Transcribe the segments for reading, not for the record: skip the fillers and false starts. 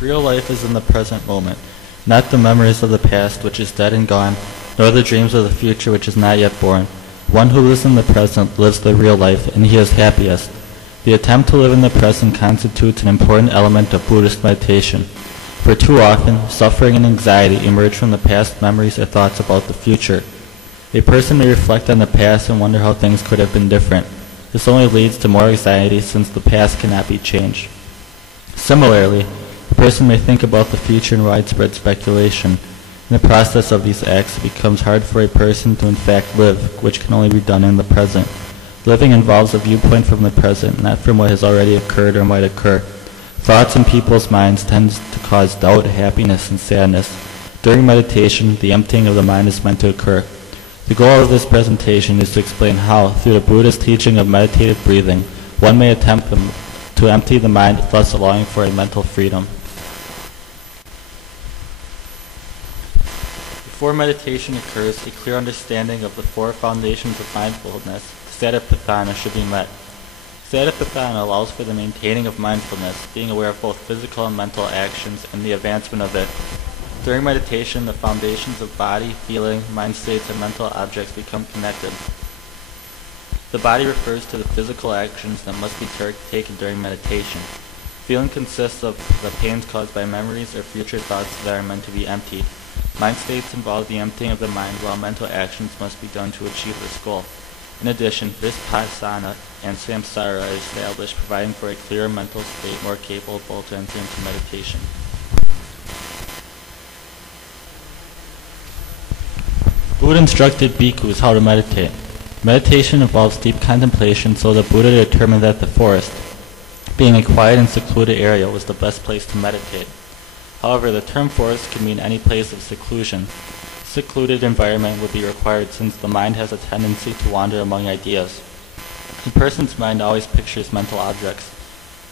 Real life is in the present moment, not the memories of the past which is dead and gone, nor the dreams of the future which is not yet born. One who lives in the present lives the real life, and he is happiest. The attempt to live in the present constitutes an important element of Buddhist meditation. For too often, suffering and anxiety emerge from the past memories or thoughts about the future. A person may reflect on the past and wonder how things could have been different. This only leads to more anxiety since the past cannot be changed. Similarly, a person may think about the future in widespread speculation. In the process of these acts, it becomes hard for a person to in fact live, which can only be done in the present. Living involves a viewpoint from the present, not from what has already occurred or might occur. Thoughts in people's minds tend to cause doubt, happiness, and sadness. During meditation, the emptying of the mind is meant to occur. The goal of this presentation is to explain how, through the Buddhist teaching of meditative breathing, one may attempt to empty the mind, thus allowing for a mental freedom. Before meditation occurs, a clear understanding of the four foundations of mindfulness, satipatthana, should be met. Satipatthana allows for the maintaining of mindfulness, being aware of both physical and mental actions, and the advancement of it. During meditation, the foundations of body, feeling, mind states, and mental objects become connected. The body refers to the physical actions that must be taken during meditation. Feeling consists of the pains caused by memories or future thoughts that are meant to be emptied. Mind states involve the emptying of the mind, while mental actions must be done to achieve this goal. In addition, vipassana and samsara are established, providing for a clearer mental state more capable to enter into meditation. Buddha instructed bhikkhus how to meditate. Meditation involves deep contemplation, so the Buddha determined that the forest, being a quiet and secluded area, was the best place to meditate. However, the term forest can mean any place of seclusion. A secluded environment would be required since the mind has a tendency to wander among ideas. A person's mind always pictures mental objects.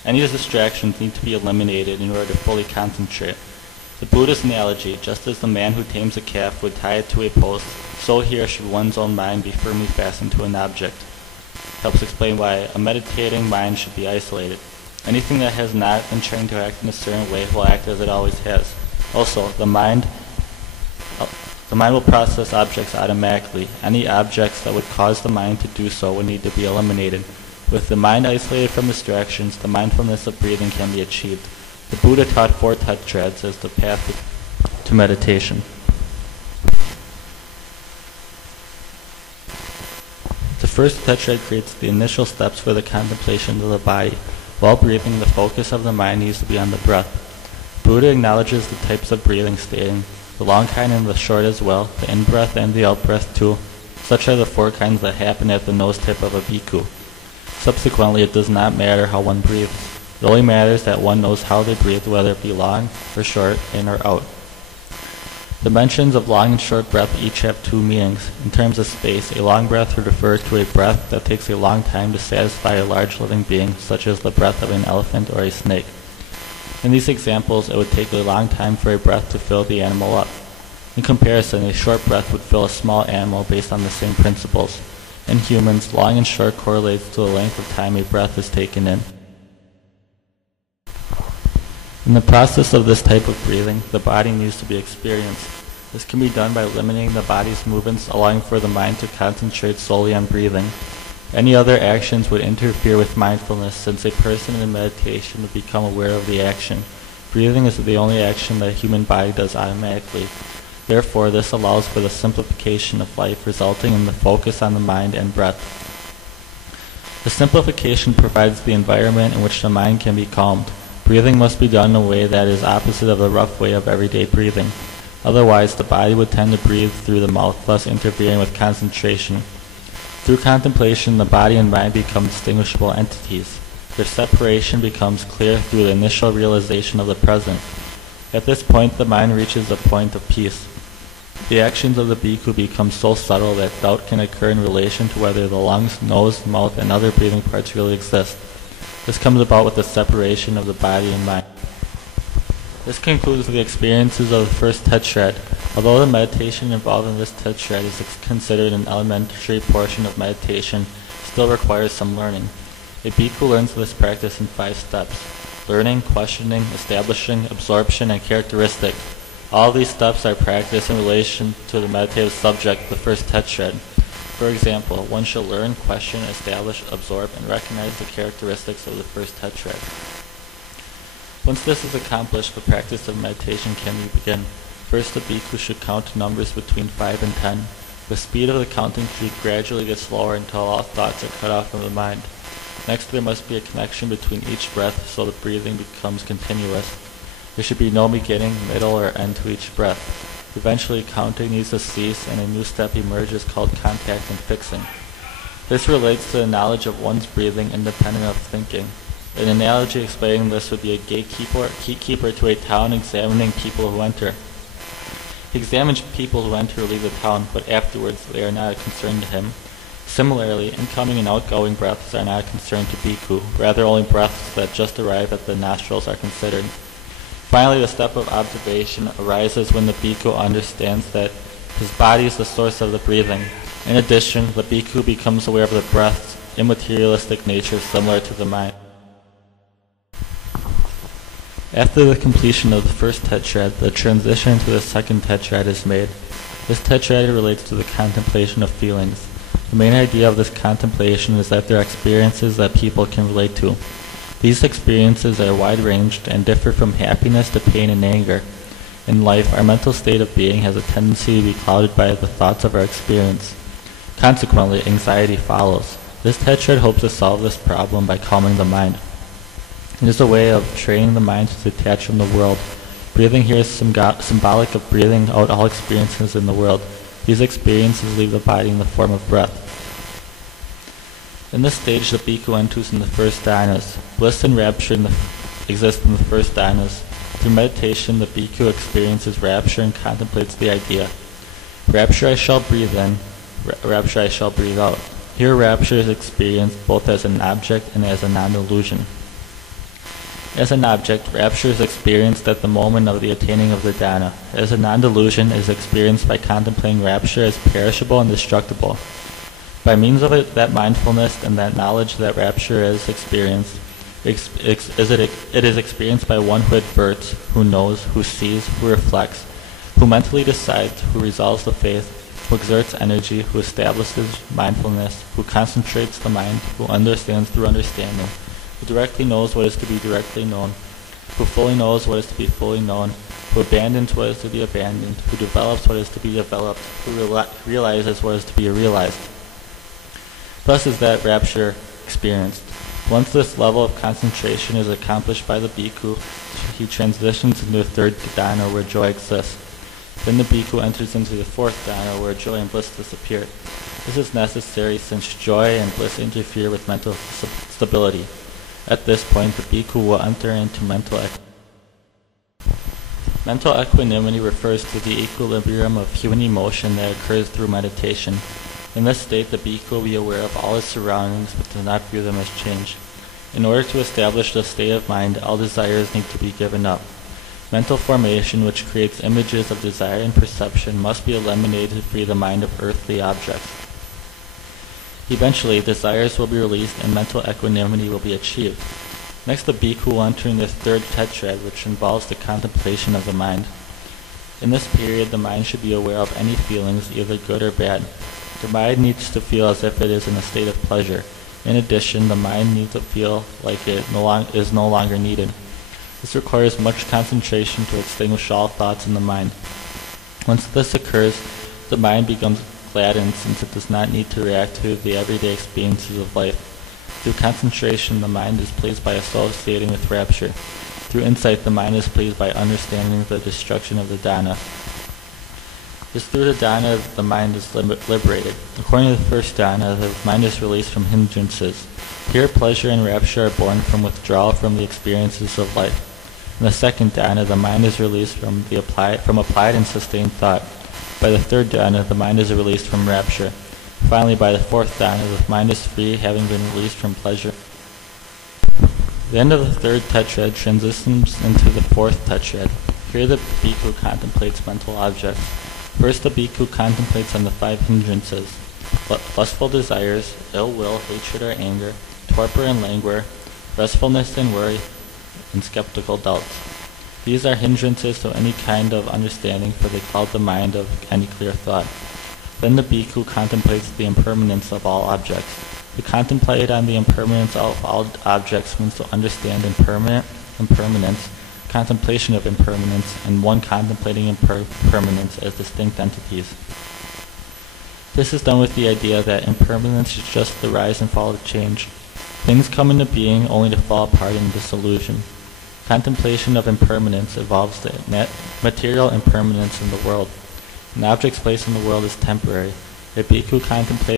Any distractions need to be eliminated in order to fully concentrate. The Buddhist analogy, just as the man who tames a calf would tie it to a post, so here should one's own mind be firmly fastened to an object. Helps explain why a meditating mind should be isolated. Anything that has not been trained to act in a certain way will act as it always has. Also, the mind will process objects automatically. Any objects that would cause the mind to do so would need to be eliminated. With the mind isolated from distractions, the mindfulness of breathing can be achieved. The Buddha taught 4 tetrads as the path to meditation. The first tetrad creates the initial steps for the contemplation of the body. While breathing, the focus of the mind needs to be on the breath. Buddha acknowledges the types of breathing, stating, the long kind and the short as well, the in-breath and the out-breath too. Such are the 4 kinds that happen at the nose tip of a bhikkhu. Subsequently, it does not matter how one breathes. It only matters that one knows how they breathe, whether it be long or short, in or out. The mentions of long and short breath each have 2 meanings. In terms of space, a long breath would refer to a breath that takes a long time to satisfy a large living being, such as the breath of an elephant or a snake. In these examples, it would take a long time for a breath to fill the animal up. In comparison, a short breath would fill a small animal based on the same principles. In humans, long and short correlates to the length of time a breath is taken in. In the process of this type of breathing, the body needs to be experienced. This can be done by limiting the body's movements, allowing for the mind to concentrate solely on breathing. Any other actions would interfere with mindfulness, since a person in meditation would become aware of the action. Breathing is the only action that a human body does automatically. Therefore, this allows for the simplification of life, resulting in the focus on the mind and breath. The simplification provides the environment in which the mind can be calmed. Breathing must be done in a way that is opposite of the rough way of everyday breathing. Otherwise, the body would tend to breathe through the mouth, thus interfering with concentration. Through contemplation, the body and mind become distinguishable entities. Their separation becomes clear through the initial realization of the present. At this point, the mind reaches a point of peace. The actions of the bhikkhu become so subtle that doubt can occur in relation to whether the lungs, nose, mouth, and other breathing parts really exist. This comes about with the separation of the body and mind. This concludes the experiences of the first tetrad. Although the meditation involved in this tetrad is considered an elementary portion of meditation, it still requires some learning. A bhikkhu learns this practice in 5 steps. learning, questioning, establishing, absorption, and characteristic. All of these steps are practiced in relation to the meditative subject, the first tetrad. For example, one should learn, question, establish, absorb, and recognize the characteristics of the first tetrad. Once this is accomplished, the practice of meditation can begin. First, the bhikkhu should count numbers between 5 and 10. The speed of the counting should gradually get slower until all thoughts are cut off from the mind. Next, there must be a connection between each breath so the breathing becomes continuous. There should be no beginning, middle, or end to each breath. Eventually, counting needs to cease and a new step emerges called contact and fixing. This relates to the knowledge of one's breathing independent of thinking. An analogy explaining this would be a gatekeeper to a town examining people who enter. He examines people who enter or leave the town, but afterwards they are not a concern to him. Similarly, incoming and outgoing breaths are not a concern to bhikkhu, rather only breaths that just arrive at the nostrils are considered. Finally, the step of observation arises when the bhikkhu understands that his body is the source of the breathing. In addition, the bhikkhu becomes aware of the breath's immaterialistic nature similar to the mind. After the completion of the first tetrad, the transition to the second tetrad is made. This tetrad relates to the contemplation of feelings. The main idea of this contemplation is that there are experiences that people can relate to. These experiences are wide-ranged and differ from happiness to pain and anger. In life, our mental state of being has a tendency to be clouded by the thoughts of our experience. Consequently, anxiety follows. This tetrad hopes to solve this problem by calming the mind. It is a way of training the mind to detach from the world. Breathing here is symbolic of breathing out all experiences in the world. These experiences leave the body in the form of breath. In this stage, the bhikkhu enters in the first dhanas. Bliss and rapture exist in the first dhanas. Through meditation, the bhikkhu experiences rapture and contemplates the idea. Rapture I shall breathe in, rapture I shall breathe out. Here rapture is experienced both as an object and as a non-illusion. As an object, rapture is experienced at the moment of the attaining of the dana. As a non-delusion, it is experienced by contemplating rapture as perishable and destructible. By means of that mindfulness and that knowledge that rapture is experienced, it is experienced by one who adverts, who knows, who sees, who reflects, who mentally decides, who resolves the faith, who exerts energy, who establishes mindfulness, who concentrates the mind, who understands through understanding, who directly knows what is to be directly known, who fully knows what is to be fully known, who abandons what is to be abandoned, who develops what is to be developed, who realizes what is to be realized. Thus is that rapture experienced. Once this level of concentration is accomplished by the bhikkhu, he transitions into the third dana where joy exists. Then the bhikkhu enters into the fourth dana where joy and bliss disappear. This is necessary since joy and bliss interfere with mental stability. At this point, the bhikkhu will enter into mental equanimity. Mental equanimity refers to the equilibrium of human emotion that occurs through meditation. In this state, the bhikkhu will be aware of all his surroundings but does not view them as change. In order to establish this state of mind, all desires need to be given up. Mental formation, which creates images of desire and perception, must be eliminated to free the mind of earthly objects. Eventually, desires will be released and mental equanimity will be achieved. Next, the bhikkhu will enter in the third tetrad, which involves the contemplation of the mind. In this period, the mind should be aware of any feelings, either good or bad. The mind needs to feel as if it is in a state of pleasure. In addition, the mind needs to feel like it is no longer needed. This requires much concentration to extinguish all thoughts in the mind. Once this occurs, the mind becomes gladdened since it does not need to react to the everyday experiences of life. Through concentration, the mind is pleased by associating with rapture. Through insight, the mind is pleased by understanding the destruction of the dana. It is through the dana that the mind is liberated. According to the first dana, the mind is released from hindrances. Here, pleasure and rapture are born from withdrawal from the experiences of life. In the second dana, the mind is released from applied and sustained thought. By the third dana, the mind is released from rapture. Finally, by the fourth dana, the mind is free, having been released from pleasure. The end of the third tetrad transitions into the fourth tetrad. Here the bhikkhu contemplates mental objects. First, the bhikkhu contemplates on the 5 hindrances: lustful desires, ill will, hatred or anger, torpor and languor, restfulness and worry, and skeptical doubts. These are hindrances to any kind of understanding, for they cloud the mind of any clear thought. Then the bhikkhu contemplates the impermanence of all objects. To contemplate on the impermanence of all objects means to understand impermanence, contemplation of impermanence, and one contemplating impermanence as distinct entities. This is done with the idea that impermanence is just the rise and fall of change. Things come into being only to fall apart in dissolution. Contemplation of impermanence involves the material impermanence in the world. An object's place in the world is temporary. A bhikkhu contemplates